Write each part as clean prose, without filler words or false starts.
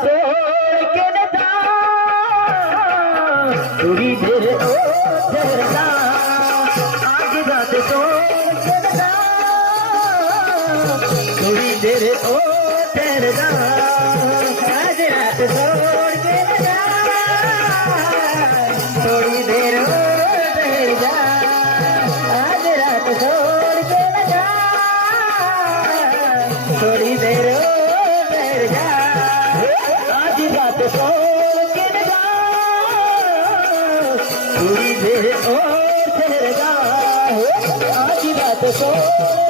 सोड के न जा थोड़ी देर ओ ठहर जा आज रात सोड के न जा थोड़ी देर ओ ठहर जा आज रात सोड के न जा थोड़ी देर ओ ठहर जा आज रात सोड के न जा थोड़ी देर ओ ठहर जा आज रात सोड के न जा थोड़ी देर और ठहर जा आज रात सोड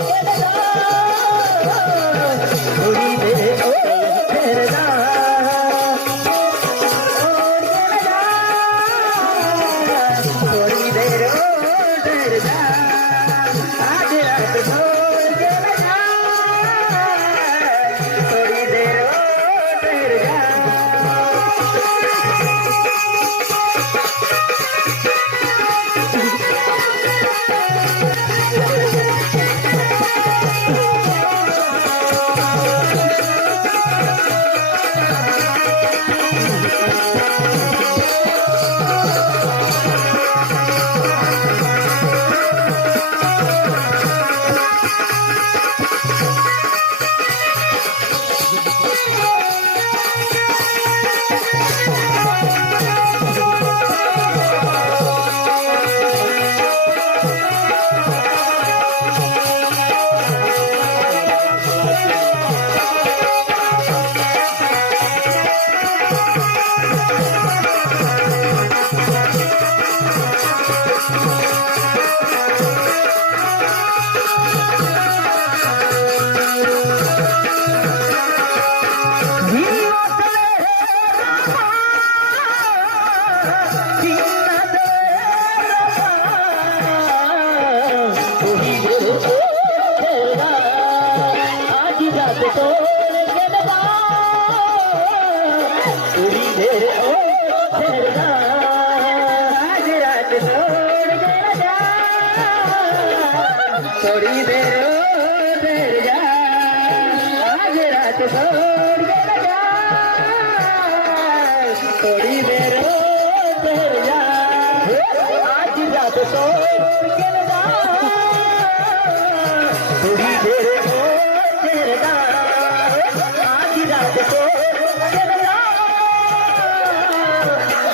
के न जा थोड़ी देर और ठहर जा थोड़ी देर और ठहर जा आज रात सोड के न जा थोड़ी देर और ठहर जा थोड़ी देर और ठहर जा आज रात सोड के न जा थोड़ी देर और ठहर जा आज रात सोड के न जा थोड़ी देर और ठहर जा आज रात सोड के न जा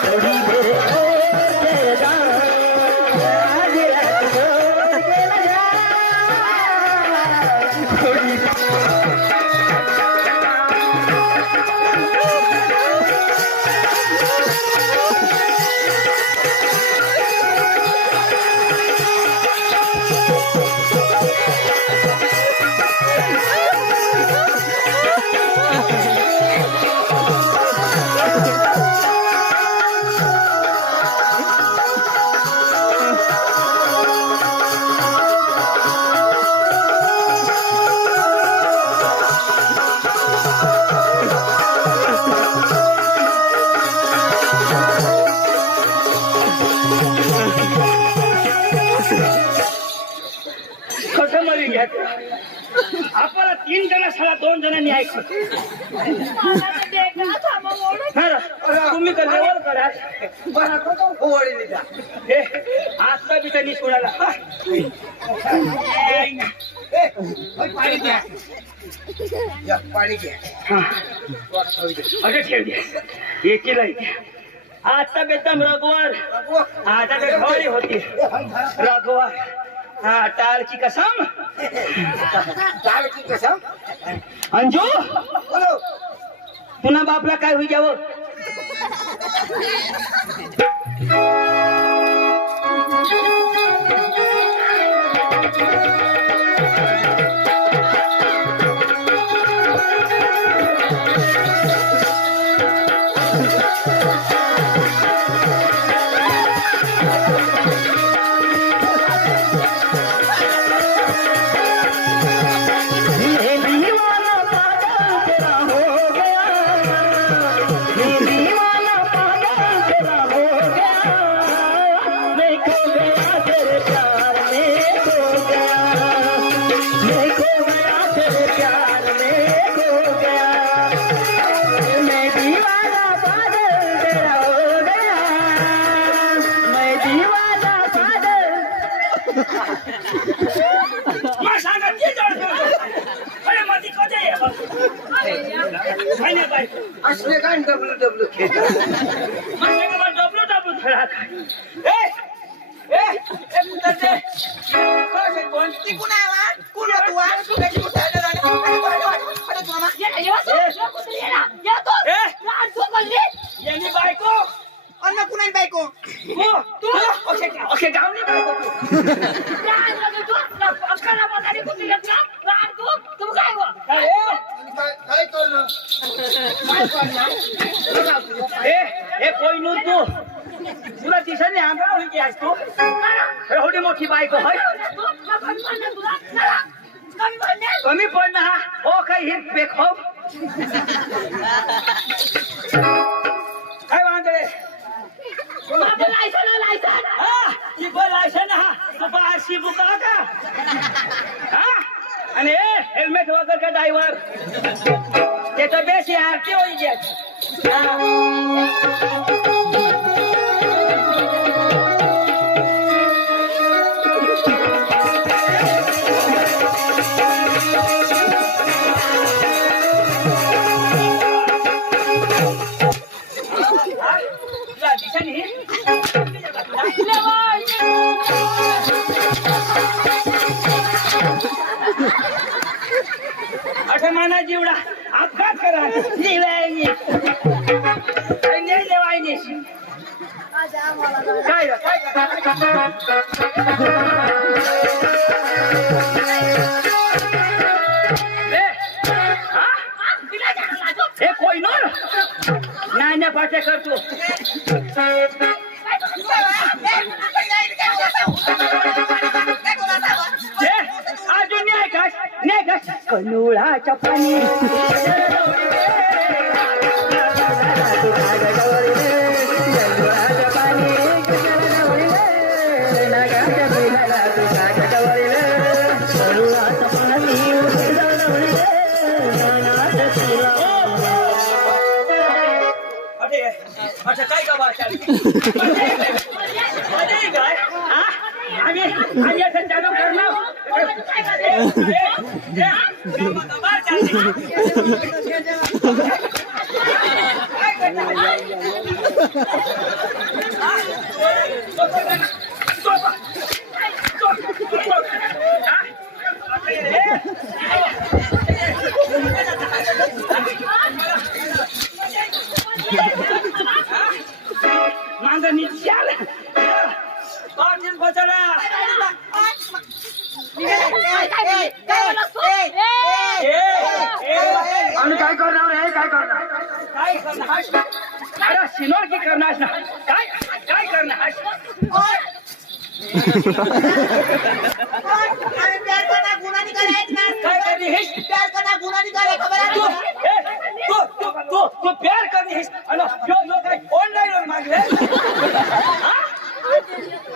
थोड़ी देर और ठहर जा आज रात सोड के न जा आपल्याला 3 जण साला 2 जणांनी ऐकलं तुम्ही तर लेवल करा आता बी त्यांनी कोणाला पाणी घ्या ठेव द्या एकीला आता बेदम रघुवर आता ते घोडी होती रघुवर हाँ टाल की कसम अंजू पुन्हा बापला काय होई जावं खाणे बायको असले काय डब्ल्यू डब्ल्यू खेळ म्हणजे मला डब्ल्यू डब्ल्यू खेळा काय पुतरते कोण ती कुणाला कुण तू त्याची कुठायला जाणे अरे तू ना यांनी बायको अन्न कुणाची बायको तू ओके गावनी बायको काय करणं हे कोई नू तू तुला दिसत आंबा होती आज तू एवढी मोठी बायको होय कमी पडणं हा हो काही हित पेक हो काय वांदळे लायसन हा तू बारशी बुका का आणि हेल्मेट वगैरे का ड्रायव्हर त्याचं बेस आरती होईल मना जीवडा अपघात करा काय हे कोई नाही पाठ्या करतो अजून नाही का कनुळाच्या पाणी अच्छा काय का बात काय आणि असं चालू करणार मांगा निचाल पाटील बचला आणि काय करणार हे काय करणार काय करणार अरे सिनोर की करणार ना काय काय करणार काय करनी है प्यार करना गुना निकाले खबर है तू प्यार करनी है अरे जो लोग ऑनलाइन और मांगले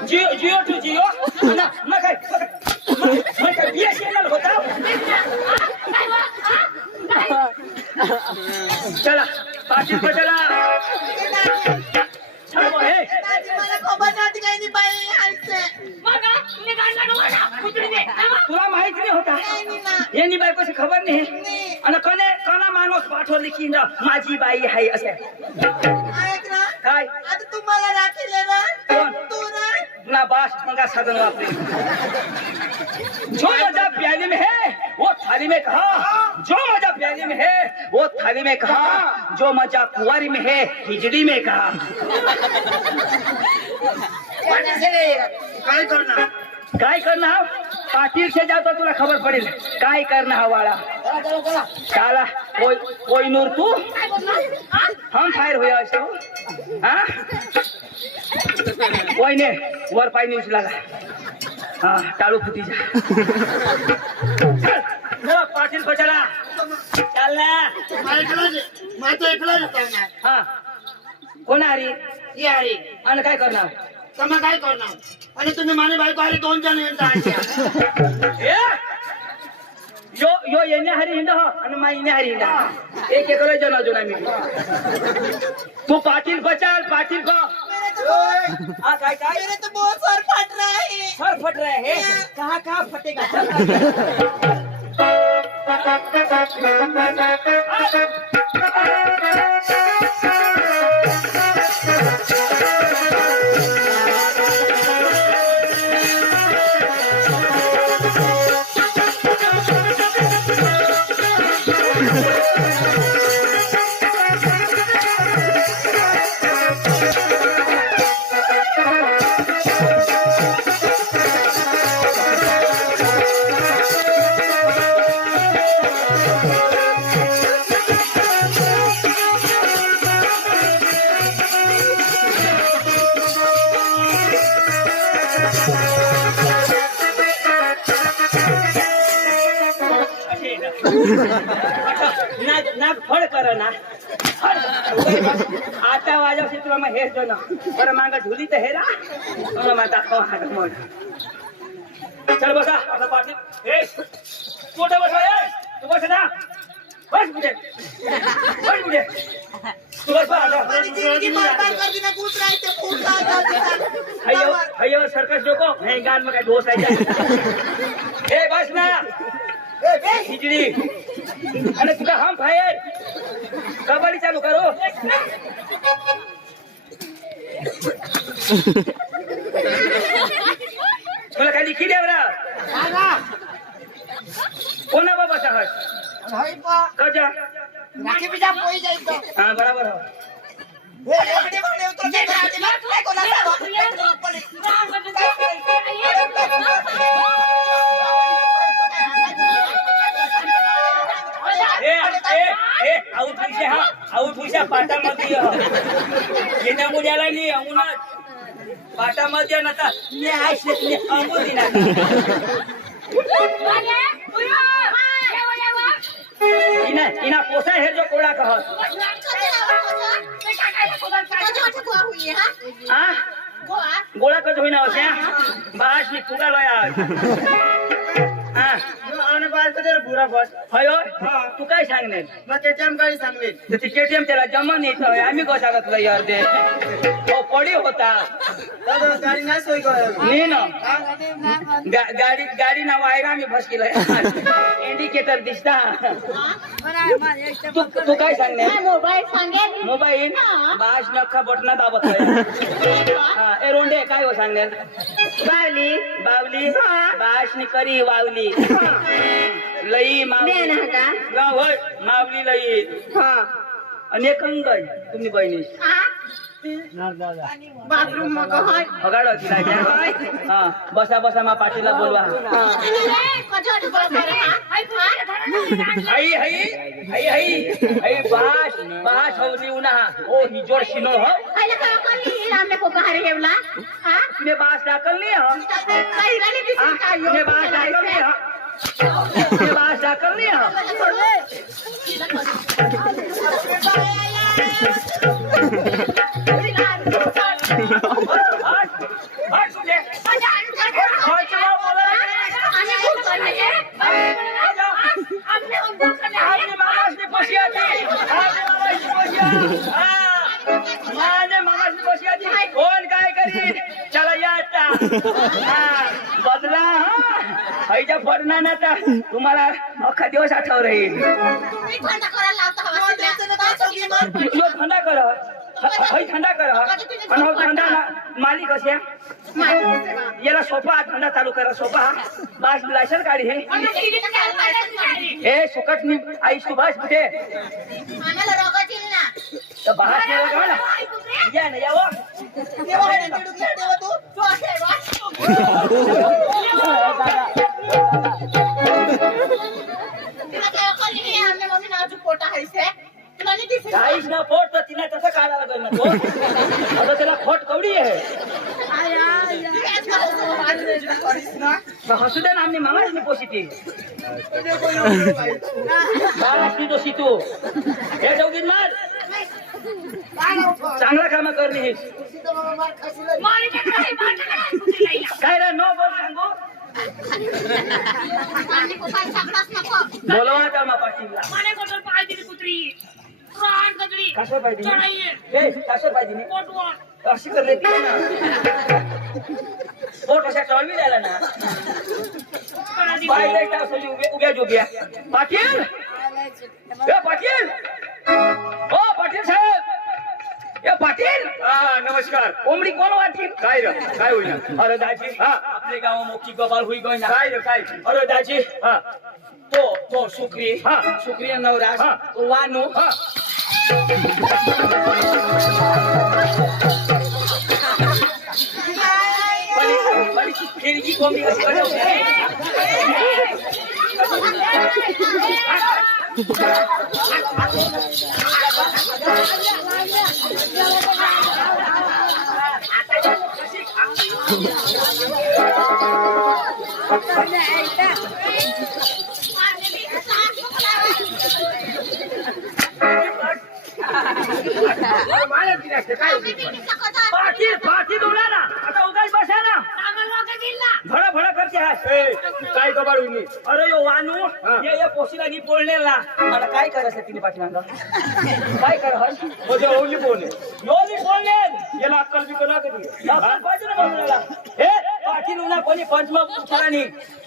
जियो टू जियो ना मैं काय बीएसएनएल होता चला पाटील को चला मला खबर नव्हती काही नाही बाई हालते तुला माहित नाही होता यांनी बायकोची खबर नाही आणि कोणा माणूस पाठवली की माझी बाई आहे असे ऐक ना काय आता तुम्हाला राखीले ना कोण तू ना ना बास मंगा साधन वापरे जो मजा प्याली में है वो थाली में कहा जो मजा प्याली में है वो थाली में कहा जो मजा कुंवारी में है खिचड़ी में कहा काय करणार पाटील से जातो तुला खबर पडेल काय करणार वाला चला कोई नूर तू हम फायर हुआ असतो हाँ कोई ने वर पाय न्यूज लागा हाँ टाळू फुटी जा पाटील को चला चल ना हाँ कोण हरी ही हरी आणि काय करणार तुम्ही काय करणार आणि तुम्ही माने बायको हरी 2 जण यो येणे हरी हिंड हो आणि मा येणे हरी हिंड एक एक जना जना मी तू पाटील बचाल पाटील को हाँ काय काय मेरे तो बहुत सर फट रहा है सर फट रहे हैं कहाँ कहाँ फटेगा हळ कर ना आता वाजव तुला मग हेर जो ना बरं माग झुली तर हेरा मला मग दाखव मग चल बसा आता पाठी ए कुठे बसा तू बस ना बस कुठे तू बस हयो सर्कस जोको हे गान में काय दोस्त आहे ए बस ना खिचडी आणि तुका हम फायर कबड्डी चालू करो तुला काही लिखी द्यावरा कोणा बाबा चाहत कजा हा बराबर हो आऊट पैसे हा आऊट पैसा पाटामध्ये येण्या मुलाला नाही अंगुनात पाटामध्ये नका मी आशे अंगुली ना इना पोसा है जो कोड़ा कह गोळा कच होईना असे बास मी फुगा लया आने बाल तर बुरा बस हयो तू काय सांगणार मग केटीएम काय सांगवेल तर ती केटीएम त्याला जमा नाही तर आम्ही कसा का तुला यार दे ओ पडी होता दादा गाडी नाही सोय कर नाही ना गाडी ना वायरा आम्ही फसकिला इंडिकेटर दिसता तू काय सांगणार मोबाईल सांगेल मोबाईल बास नखा बटना दाबत आहे हा ए रोंडे काय हो सांगणार बावली बावली बासनी करी वावली लई मावली मावली लई आणि एक अंगण तुम्ही बहिणी बाथरूम बघाड होती हा बसा बसा मा पाटीला बोलवा आई आई आई आई आई बास बास हवली उन्हा ओ हिजोड शिनो हो तुने बास दाखल नाही हो तुने बास दाखल नाही हो तुने बास दाखल नाही हो कोण काय करीन चला या आता बदला आईच्या पडणार ना आता तुम्हाला अख्खा दिवस आठव राहील थंडा कर थंडा कर थंडा मालिक असे याला सोफा थंडा चालू करा सोफा बास लायसन काढी हे सुकट मी आई सुभाष कुठे तर बाहेर या ना यावं काहीच ना फोट तर तिने तसं काढायला लागेल ना तो आता त्याला खोट कवडी आहे हसू दे ना आम्ही मामाच नाही पोषिती बाळाशी तो शितू हे चौकीत मार चांगला काम करणे काय रे नो बोल सांगू बोलवा त्या मा पाटीलला कसं पाहिजे कसं पाहिजे अशी करले ती ना पोट अशा टॉलवी द्यायला ना उभ्या जोग्या पाटील पाटील हो पाटील साहेब ए पाटील नमस्कार कोंबडी कोण वाटील काय रे काय होईल अरे दाजी आपले गाव मोठी गबाल होई गई ना काय रे काय अरे दाजी तो सुक्री सुक्री नवरा तो वानू फिरकी कोंबडी कशी अरे माया किती असते काय होती पण? पाठी डोला ना आता उगाच बसा ना भडा भडा करते आहे ए, काय कबाड होईल मी? अरे यो वानू हा. ये पोशीला नी पोळणेला मला काय करायचं तिने पाठीमांगा काय कर माझ्या ओली बोल आहे. योली पोळणे याला अक्कल बिकल ना कधी पाहिजे ना बोलण्याला हे पाठी लुना कोणी पंचम उठारानी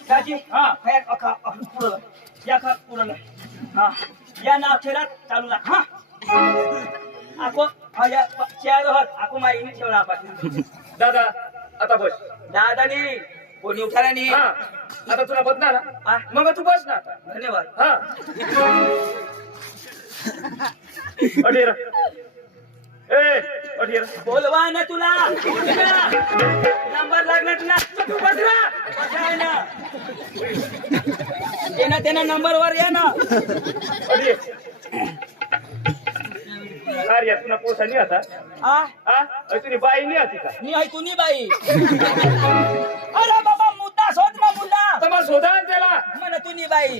त्याची हा. फॅन अखा पुरला या खा पुरला हा या ना अखेरात चालू ना हा आको माझ्या चेअर होत आको माईने ठेवला पाठी दादा आता बस. दादानी कोणी उठारानी हा आता तुला बदना ना हा. मग तू बस ना आता. धन्यवाद हा अडीर ए अडीर बोलवा ना तुला नंबर लागला तुला तू बसला बसाय ना तेना नंबर वर या ना अडीर अरे यार तुला पोसा नाही आता हा हा अरे तुझी बाई नाही आती का मी आहे तुनी बाई अरे बाबा मुद्दा शोध ना मुद्दा तर मग शोधा ना त्याला म्हण तुनी बाई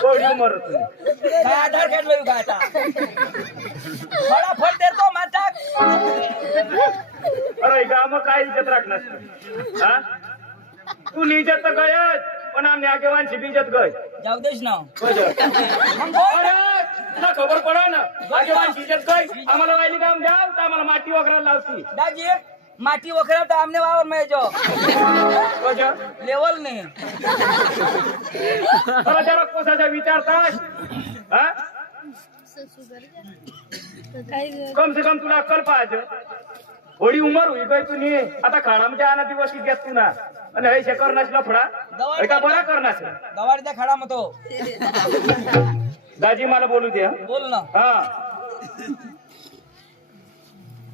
कोण उमर तुम्ही काय आधार कार्ड लिहू का आता फटाफट देतो माझा अरे गाव काय इज्जत राखणार हा तू इज्जत तर गयच पण आम्ही आगेवानची इज्जत गय जाऊ देश ना अरे तुला खबर पडा ना आगेवानची इज्जत गय आम्हाला वाहिली काम द्या तर आम्हाला माती वगैरे लावती दाजी माटी वखरा तो आमने वावर में जो लेवल नहीं मला जरा कोसाचा विचारतास हा कम से कम तुला अक्कल पाहिजे थोडी उमर होई गई तुनी आता खाणामध्ये आणा दिवस की घेत तू ना आणि हे करणास लफडा हे का बरा करणास गवार द्या खडा मतो दाजी मला बोलू दे बोल ना हा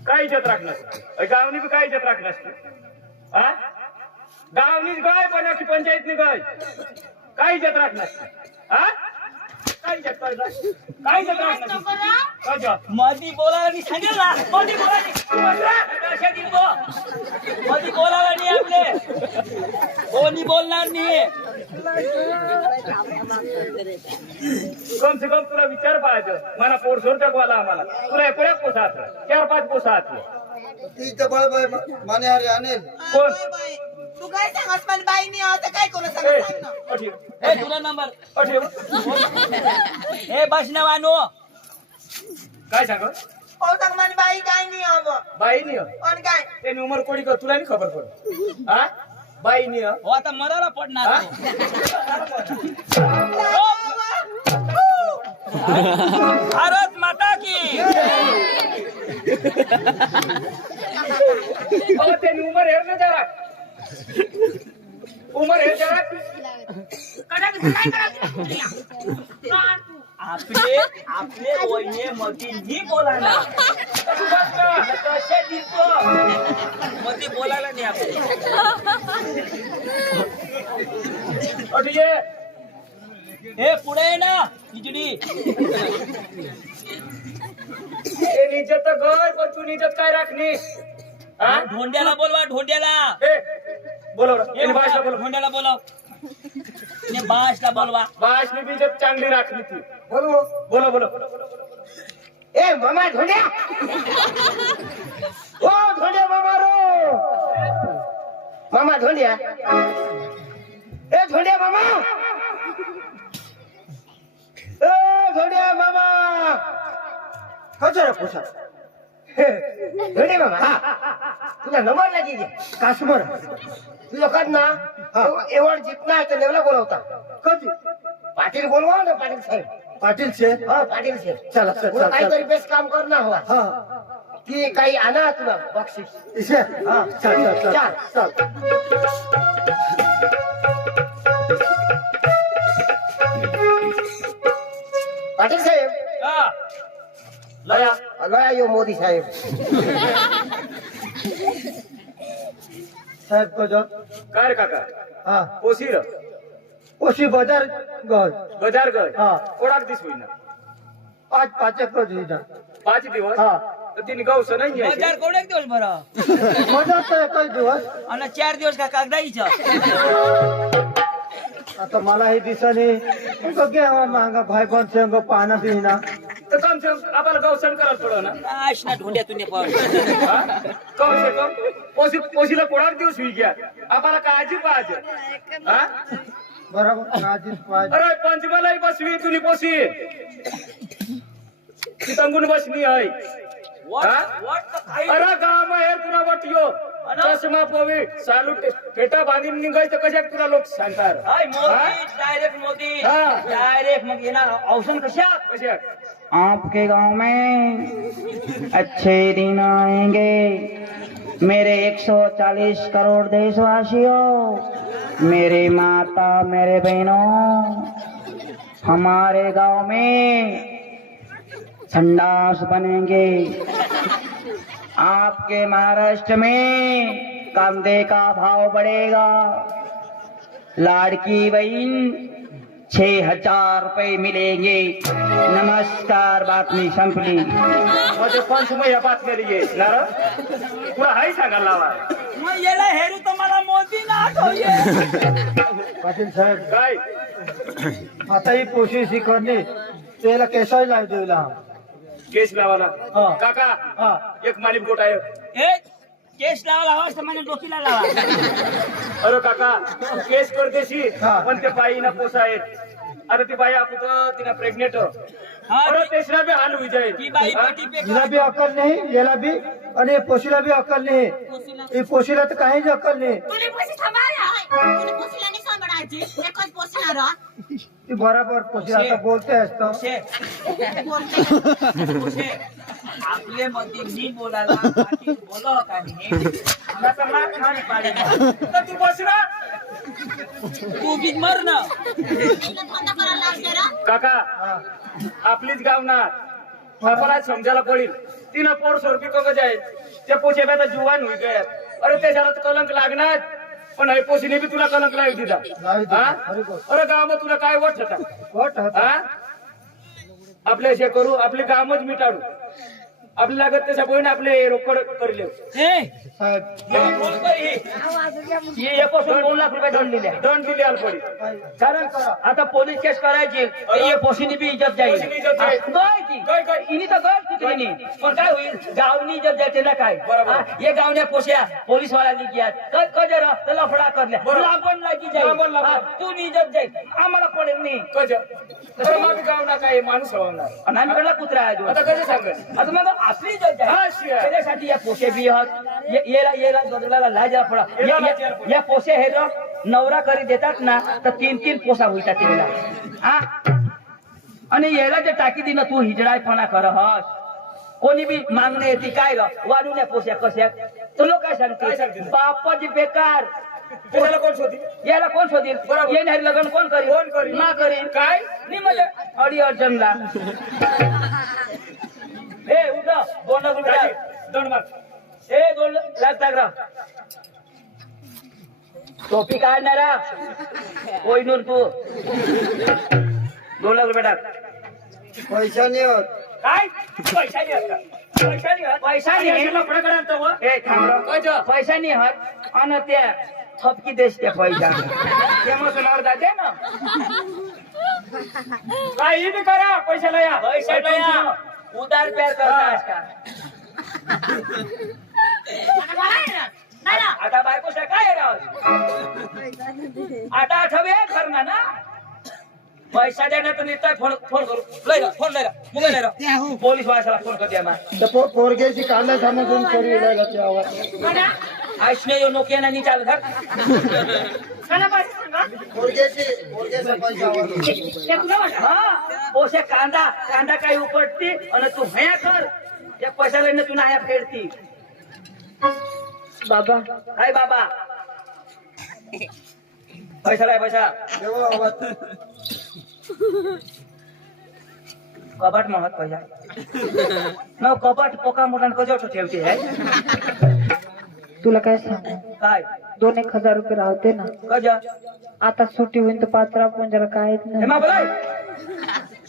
काय इज्जत राखणार गावनी बी काय इज्जत राखणार हा गावनीच गाय पण की पंचायतनी गाय काय इज्जत राखणार हा काय इज्जत करणार काय इज्जत राखणार मधी बोलायला नाही सांगेल ना मधी बोलायला मधी बोलायला नाही आपले कोणी बोलणार नाही कम से कम तुला विचार पाहायचं मला पोरसोर जगवाला आम्हाला तुला एकोड्या पोसात 4-5 पोसात तिथं बळ माने अरे अनिल कोण तू काय सांगस पण बाई नाही आता काय करू ए, सांग ना अठीव, हे तुला नंबर अठीव. हे बस ना वानो काय सांग हो सांग मन बाई काय नाही हवं बाई नाही हो. पण काय त्यानी उमर कोणी कर तुला नाही खबर पड हा बाई नाही हो. हो आता मराला पडणार हा? भारत माता की अहो, त्यानी उमर हेर ना जरा उमर हेर जरा आपले आपले वयने मधी नाही बोलायला तू बस ना. कसे दिसतो मधी बोलायला नाही आपले अठीव ये. हे पुढे ये ना खिचडी ए, इज्जत तर गय पण तू इज्जत काय राखणी हा ढोंड्याला बोलवा ढोंड्याला ए, बोलव रे. हे याने बायला बोलव ढोंड्याला बोलव ने बासला बोलवा बायसनी बी इज्जत चांगली राखली ती बोलो बोलो ए मामा धोंड्या ओ धोंड्या मामा रो मामा धोंड्या ए धोंड्या मामा ए धोंड्या मामा कचरा पोसा धोंड्या मामा हा तुला नंबर लागी गे काश्मीर तुझं कद ना एवढ जितना आहे तर लेवला बोलवता कधी पाटील बोलवा ना पाटील साहेब पाटील से हाँ पाटिल से चल चल पूरा चल काहीतरी बेस्ट काम करना हुआ हाँ कि काही आना तुला बक्षीस इसे हाँ चल चल चल चल चल पाटील साहेब हा लया लया यो मोदी साहेब साहेब को जो काय रे काका हाँ पोसीर उसी बाजार गए गजार गय हा. कोडाक दिस होईना 5 को दीदा 5 दिवस हा तर तिने गावस नाही आहे. बाजार कोण एक दिवस बरं मजा तो एकच दिवस आणि 4 दिवस का कागदाईचं आता मला हे दिसणे उनको क्या हुआ महंगा भाई बहन से उनको पाना पीना तर कम से कम आपल्याला गौसन करायला पडलं ना ना ढोंड्यातून ये पाहू. हा? कम से कम पोशीला कोणाक दिवस होई गया आपल्याला काळजी पाहिजे हा बरोबर काळजीच पाहिजे. अरे पंचमलाई बसवी तुम्ही पोशी ती तंगून बसली आहे हा? अरे गाव आहे तुला वाटयो चष्मा पोवी चालू फेटा बांधून निघायचं कशात तुला लोक सांगतात हाय मोदी डायरेक्ट मोदी हा. डायरेक्ट मग येणार औषध कशा कशात आपके गांव में अच्छे दिन आएंगे मेरे 140 करोड़ देशवासियों, मेरे माता मेरे बहनों, हमारे गांव में संडास बनेंगे। आपके महाराष्ट्र में कांदे का भाव बढ़ेगा, लाड़की बहन 6,000 रुपये मिलेंगे। नमस्कार, बातमी संपली। माझे पंचमय या बातम्या ये नार तुला हाय सांगायला लावा मग याला हेरू तर मला मोदी ना आठवले. पाटील साहेब काय आता ही पोशी शिकवणी त्याला केसाय लाव देऊला. केस लावाला हा. काका हा एक मालिक गोट आहे ए केस लावा लावा म्हणजे डोकीला लावा. अरे काका केस करतेशी हा. पण ते बाई ना पोसा आहेत अरे ती बाई आपण तिला प्रेग्नेंट हा, अरे तेसरा बी हाल होई जाईल ती बाई हा? पेटी पे हिला बी अक्कल नाही, याला बी, आणि पोशीला बी अक्कल नाही. ही पोशीला तर काहीच अक्कल नाही. तुला पैसे सांभाळा तुला पोसीला नाही सांभाळायची एकच पोसणार ती बरोबर पोशी आता बोलते असतो. आपले मध्ये मी बोलायला बाकी बोलावं का नाही मला तर मार खाणे पाडेल. तर तू बस ना तू बी मर ना. धंदा करायला लागते काका आपलीच गाव ना आपल्याला समजायला पडेल तिनं पोर सोरपी कगज आहे त्या पोचे आता जुवान होई गया अरे त्याच्याला तर कलंक लागणार पण हे पोशीने बी तुला कलंक लावी दिला लावी दिला. हा? अरे बाप. अरे गाव तुला काय वाटत होता? वाट होता. हा आपले असे करू आपले कामच मिटाडू आपल्या लागत त्याच्या पोईन आपले रोकड करले ए साहेब बोल कर हे. ये एकोसून 2 लाख रुपये दंड दिले दंड दिली आलपडी कारण आता पोलीस केस करायची तर ये पोशीनी बी इज्जत जाईल पोशीनी इज्जत जाईल. गय की गय, गय. इनी तर गय कुत्रीनी पण काय होईल गावनी इज्जत जाते ना काय बरोबर. हा? ये गावने पोस्या पोलीस वाला लिखियात कजर लफडा करल्या बरोबर. लांबण लागी जाईल लांबण लागलं. हा, तू नी इज्जत जाईल आम्हाला पडेल नाही कज तर मग गाव ना काय माणूस हवणार आणि आम्ही कडला कुत्रा आहे अजून. आता कसे सांगत आता मग आपली इज्जत हा, जाईल शिया. त्याच्यासाठी या पोशे बी आहात येला गदलाला लाजा पडा येला लाजा पडा. या पोशे हे जो नवरा करी देतात ना तर 3 पोसा होईतात तिला हा आणि याला जे टाकी दिन तू हिजडायपणा कर हस कोणी बी मागणे येते काय ग वाढून या पोस्या कशा तर लोक काय काय सांगते सांगतील? बापाची बेकार त्याला कोण शोधी याला कोण शोधील बरोबर. ये नाही लग्न कोण करील कोण करील? ना करील काय नाही म्हणजे अडी अडचणला ए उठ 2 लाख रुपये राजी, द्या. दंड मार ए 2 लाख टाकरा टोपी काढणारा कोयनूर तू 2 लाख रुपये टाक पैसा नाही होत. काय पैसा नाही आता. पैसा नाही आता. पैसा आणि नाही. याला फरक राहतो व. ए थांब कज. पैसा नाही हात आणि त्या थपकी देश त्या पैसा ते मग जाते ना काही बी करा पैशाला या पैसा नाही हा. उदार प्यार करता आजकाल आता बायको काय आहे राव आता आठवे करना ना पैसा देणार तर निघतात फोन फोन करू लय रा, फोन लय रा, मोबाईल लय रा. पोलीस वाल्याला फोन करते ना तर पोरग्याची कांदा समजून करी लागला त्या आवाज. आईशने यो नोकियाना नाही चालत हा. पोरग्याचा पैसा आवाज. हा पोसे कांदा कांदा काही उपटती आणि तू हया कर त्या पैशाला ना तू नाया फेडती बाबा काय बाबा पैसा काय पैसा देवा आवाज. कपाट महत पैसा न कपाट पोका मोठा कजोट ठेवते आहे तुला काय सांगू काय 2-1 रुपये राहते ना कज आता सुट्टी होईल तर 5 काय हेमा बोलाय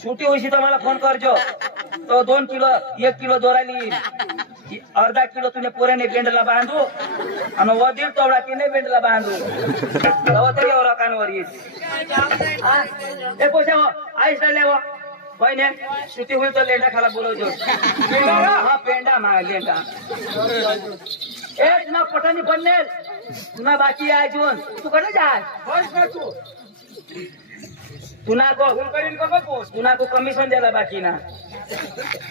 सुटी होईशी तर मला फोन करजो तो 2 किलो 1 किलो दोराली अर्धा किलो तुझ्या पोऱ्याने बेंडला बांधू आणि वदील तोडा तिने बेंडला बांधू तेव्हा तरी कानवर येईल ए पोशा हो आईस राहिल्या बहिणी सुट्टी होईल तर लेंडा खाला बोलवतो हा पेंडा मा लेंडा एक ना पठाणी बनेल पुन्हा बाकी आहे अजून तू कडे जाय बस ना तू पुन्हा को फोन करीन का पोस्ट पुन्हा को कमिशन द्यायला बाकी ना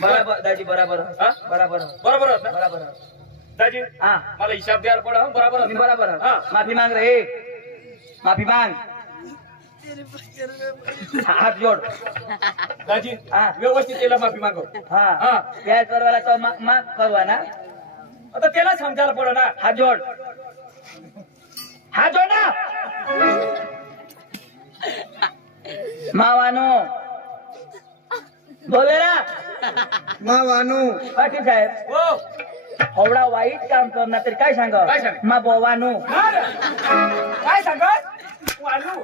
बराबर दाजी बराबर हा? बराबर बरोबर होत ना बराबर दाजी हा मला हिसाब द्यायला पडा बरोबर होत मी ना? बराबर हा. माफी मांग रे माफी मांग हात जोड दाजी हा. व्यवस्थित त्याला माफी मागव हा हा. प्याज करवाला तो माग करवा ना आता त्याला समजायला पडा ना हात जोड हात जोड ना मावानो बोले ना मा वानू पाटील साहेब हो एवढा वाईट काम करणार तरी काय सांग काय सांग? मा बोवानो हा रे. काय सांगत वानू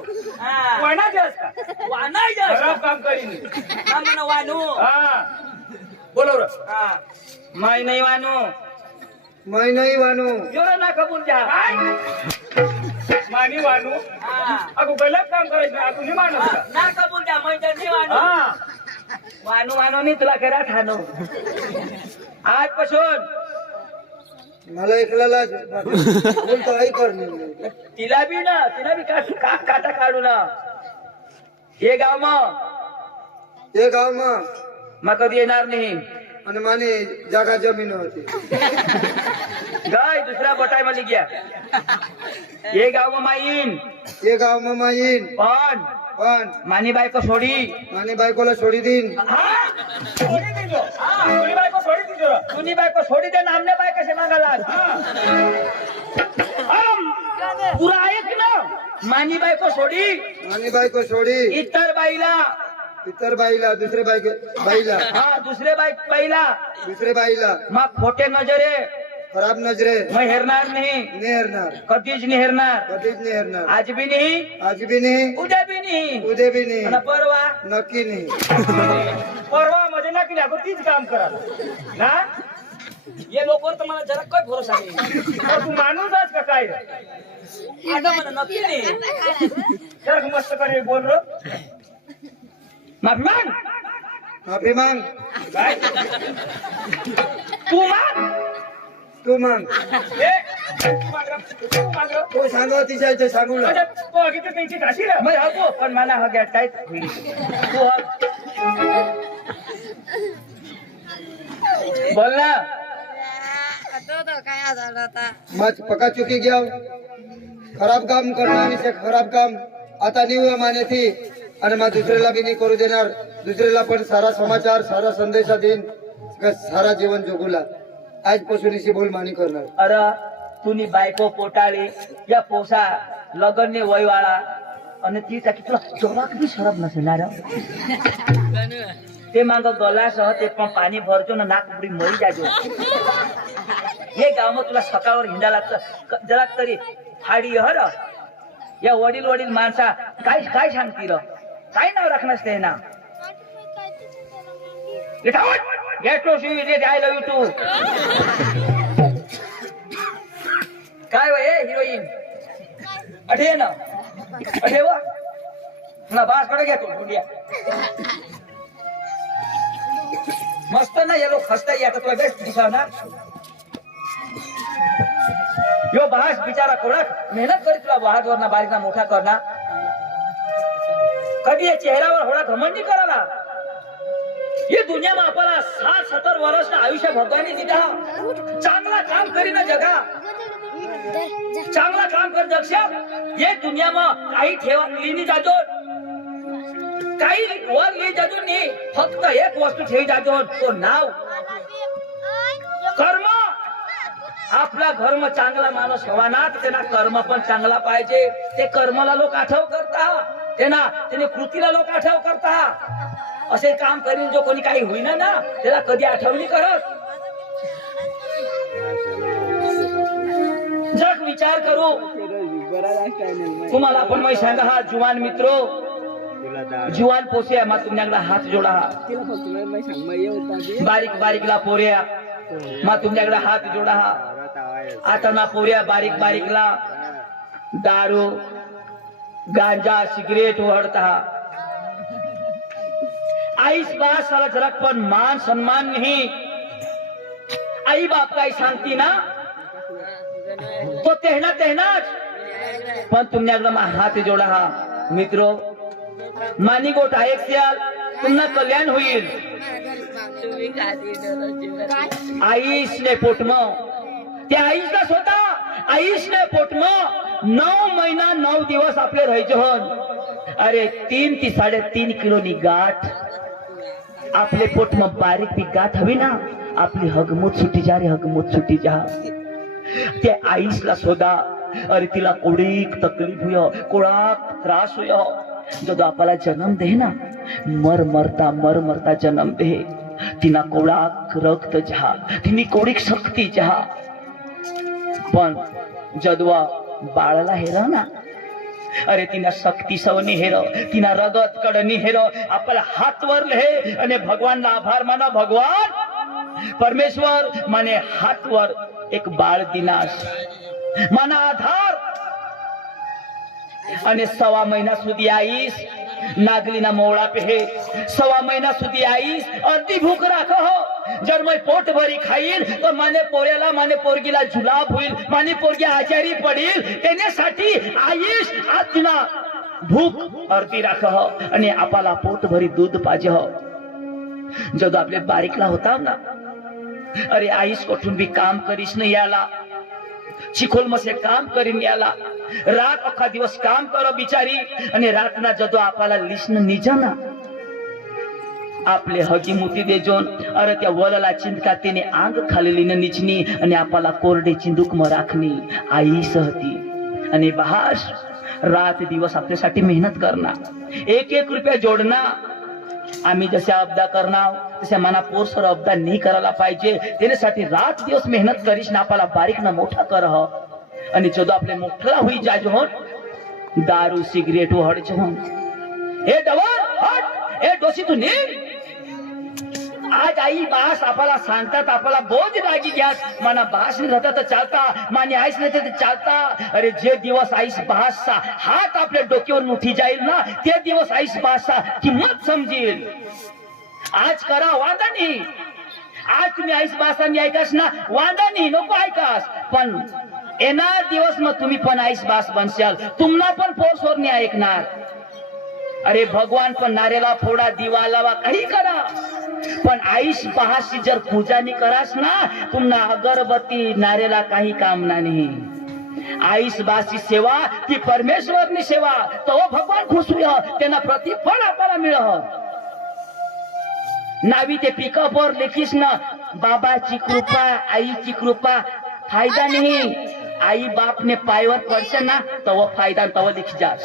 वाणाचे असतात खराब काम करीन वानू हा बोलव रे. माय नाही वानू मै नाही वानू एवढं ना कबूल द्या मानी वानू अगो गलत काम करायचं ना तुम्ही मानू का? ना कबूल द्या मैदानी वानू हा वानू वानू नाही तुला करा ठाणू आजपासून मला एकल्याला बोलतो आई कर तिला बी काटा काढू ना हे गाव मग हे गाव मग कधी येणार नाही आणि माने जागा जमीन होती गाय दुसऱ्या बोटाय मध्ये घ्या हे गाव मग माईन हे गाव मग माईन पण मानी बायको सोडी माने बायकोला सोडी देईन सोडी दिलो तुझी बायको सोडी दिलो तुनी बायको सोडी दे नामने बाय कसे मागाला पुरा ऐक ना मानी बायको सोडी माने बायको सोडी इतर बाईला इतर बाईला दुसरे बाईला हा दुसरे बाईला दुसरे बाईला मग खोटे नजरे खराब नजरे मग हेरणार नाही नेहरणार कधीच नाही हेरणार कधीच नेहरणार आज बी नाही आज बी नाही उद्या बी नाही उद्या बी आणि नाही परवा नक्की नाही परवा मध्ये ना की नाही अगो तीच काम करा ना हे लोकवर तर मला जरा काय भरोसा नाही तर तू माणूस आहेस का काय आता म्हणा नक्की नाही जर मस्त करे बोल र माफी माग माफी मांग काय तू माग तू मांग ए, तू माग र. तो सांगा तिच्या इथे सांगू ना म्हणजे तो अगीच त्यांची घाशी रे मी हगो पण मला हग्या टाईट होईल तू हग बोल ना काय झालं आता मत पका चुकी गया खराब काम करणार से खराब काम आता नहीं हुआ माने थी आणि मग दुसऱ्याला बी नाही करू देणार दुसऱ्याला पण सारा समाचार सारा संदेशा देईन सारा जीवन जगूला आजपासून इशी बोल मानी करणार अरे तुनी बायको पोटाळी या पोसा लगनने वयवाळा आणि ती टाकी तुला जराक बी शरम नसेल ना रे ते माग गलासह ते पण पाणी भरतो ना नाक पुढे मरी जाजो हे गाव मग तुला सकाळवर हिंडा लागतं जरा तरी फाडी हर या वडील माणसा काय काय सांगतील काय नाव राखणार ते ना आय लव्ह यू टू काय वय हिरोईन अठे ना अठे वा ना बास कडे घ्या तो गुंडिया मस्त ना ये लोक हसता आता तुला बेस्ट दिसणार यो बास बिचारा कोळक मेहनत करी तुला वाहतवर ना बारीक ना मोठा करना कधी या चेहऱ्यावर होडा घमंड नाही करायला ये दुनियाમાં आपल्याला 60-70 वर्षना आयुष्य भगवानी दिला चांगला काम करी ना जगा चांगला काम कर जगशा ये दुनियाમાં काही ठेवा लिनी जातो काही वर ली जातो नाही फक्त एक वस्तू ठेवी जातो तो नाव कर्म आपला धर्म चांगला माणूस हवा ना त्यांना कर्म पण चांगला पाहिजे ते कर्माला लोक आठव करता त्याने कृतीला लोक आठव करता असे काम करीन जो कोणी काही होईना ना त्याला कधी आठवणी करत जग विचार करू तुम्हाला पण मी सांगा हा जुवान मित्रो जुवान पोसिया मा तुमच्याकडे हात जोडा बारीक बारीकला पोऱ्या मा तुमच्याकडे हात जोडा आता ना पोऱ्या बारीक बारीकला दारू गांजा सिगरेट ओढता आईस बास साला जरक पण मान सम्मान नहीं। आई बाप काही सांगती ना तो तेहना तेहनाच। पण तुमने एकदम हात जोडा हा मित्रो, मानी गोट आहे सियाल तुमना कल्याण होईल। आईसने पोटम त्या आईसला स्वतः आईसने पोटम 9 महिना 9 दिवस आपले राहायचे होन। अरे 3 ते 3.5 किलोनी गाठ आपले पोटम बारीक बी गाठ हवी ना, आपली हगमूत सुटी जा रे, हगमूत सुटी जा। त्या आईसला स्वतः अरे तिला कोडीक तकलीफ हुयो, कोडाक त्रास हुयो। जो आपल्याला जन्म दे ना, मर मरता जन्म दे, तिना कोडाक रक्त जहा, तिनी कोडीक शक्ती जहा। पण जदवा बाळाला हेरा ना, अरे तिना शक्ती सवनी हेरो, तिना रगत कडनी हेरो, आपला हात वर ले आणि भगवानला आभार माना। भगवान परमेश्वर माने हात वर एक बाळ दिनास माना आधार। અને 1.5 મહિના સુધી આઈશ નાગલીના મોળા પહે, 1.5 મહિના સુધી આઈશ અડધી ભૂખ રાખો। जर मैं पोट भरी खाईल तर माने पोऱ्याला माने पोरगीला जुलाब होईल, माने पोरगी आजारी पडेल। त्याच्यासाठी आईश आत्मा भूक अर्धी राखो आणि आपला पोट भरी दूध पाहिजे। जद आपले बारीकला होता ना, अरे आईश कोठून बी काम करीस न याला, चिखोल मसे काम करीन याला, रात अख्खा दिवस काम करो बिचारी। आणि रातना जदो आपला लिस्न निजा ना, आपले हगी मुती देजोन अरे त्या वलला चिंतका तिने आंग खालेली न निचनी आणि आपला कोरडे चिंदूक म राखणी आई सहती। आणि बहाश रात दिवस आपल्यासाठी मेहनत करणार, 1-1 रुपया जोडणार। आम्ही जसे अब्दा करणार तसे मना पोरसर अब्दा नाही करायला पाहिजे। त्यासाठी रात दिवस मेहनत करीश ना, आपला बारीक ना मोठा कर। आणि जदो आपले मोठला होई जाजो हो, दारू सिगरेट हडच हो, हे डवर हट, हे डोसी तू नीट। आज आई बास आपला सांगतात, आपला बोज लागी घ्या, मना बास नाही राहता तर चालता, माने आईस नाही तर चालता। अरे जे दिवस आईस बासचा हात आपल्या डोक्यावर उठी जाईल ना, ते दिवस आईस बासचा किंमत समजेल। आज करा वादा नाही, आज तुम्ही आईस बासांनी ऐकास ना, वादा नाही नको ऐकास, पण येणार दिवस मग तुम्ही पण आईस बास बनशाल, तुम्हाला पण पोरसोर नाही ऐकणार। अरे भगवान पण नारेला फोडा, दिवा लावा, काही करा, पण आईश पहाशी जर पूजा नाही करास ना, तुम्हाला अगरबत्ती नारेला काही काम नाही। आईश बासी सेवा ती परमेश्वरनी सेवा, तो भगवान खुश हुय, त्यांना प्रतिफळ आपल्याला मिळ। नावी ते पिकअपवर लिखीस ना, बाबाची कृपा आईची कृपा, फायदा नाही। आई बाप ने पायवर पडसे ना तव फायदा, तव लिखी जास।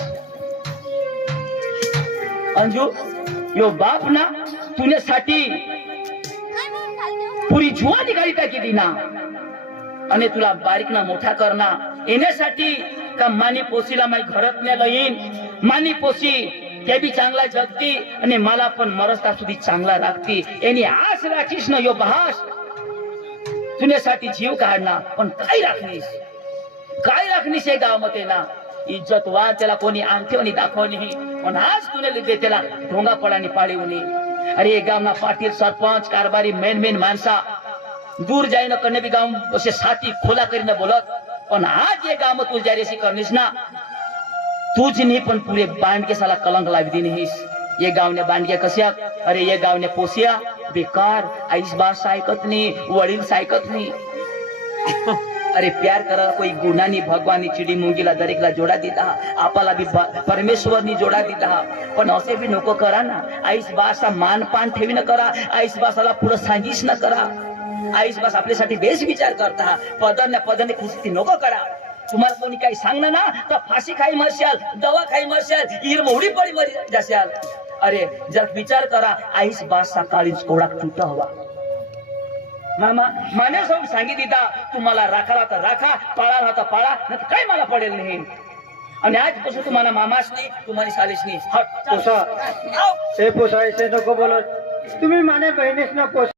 अंजू यो बाप ना तुझ्यासाठी पुरी जुवानी गाडी टाकी दी ना, आणि तुला बारीक ना मोठा करना। येण्यासाठी का मानी पोसीला माई घरात न्याला येईन, मानी पोसी ते बी चांगला जगती आणि मला पण मरस्ता सुधी चांगला राखती। यानी आस राखीस ना यो बहास, तुझ्यासाठी जीव काढना, पण काय राखणीस हे गाव मध्ये ना, इज्जत वा त्याला कोणी अंगठेवणी दाखवली, पण आज तुने लिदे त्याला ढोंगा पडानी पाळीवनी। अरे गावना पाटील सरपंच कारभारी मेन माणसा दूर जाईन करणे बी गाव असे साथी खोला करीन बोलत, पण आज ये गाव तू जारेसी करनीस ना, तुझ नाही पण पुरे बांडकेसाला कलंक लावी दिनीस। ये गावने बांडगे कशा, अरे ये गावने पोसिया बेकार, आईस बास ऐकत नाही, वडील ऐकत नाही। अरे प्यार करा कोई गुणानी भगवानी चिडी मुंगीला दरेकला जोडा दिला, आपला बी परमेश्वरनी जोडा दिला, पण असे बी नको करा ना। आईस बासा मानपान ठेवी न करा, आईस बासाला पुढे सांगीस न करा। आईस बास आपल्यासाठी बेस विचार करता, पदरने खुशी नको करा। तुम्हाला कोणी काही सांगणं ना तर फाशी खाई मरशाल, दवा खाई मरशाल, ईर मोहडी पडी मरी जाशाल। अरे जर विचार करा, आईस बासा काळीच कोडा तुट हवा। मामा माने जाऊन सांगितलं, तुम्हाला राखाला तर राखा, पाळाला तर पाळा, नाही काय मला पडेल नाही। आणि आजपासून तुम्हाला मामाच नाही, तुम्हाला सालीच नाही। पोसा, हे पोसायचे नको बोलत, तुम्ही माने बहिणीस ना पोसा।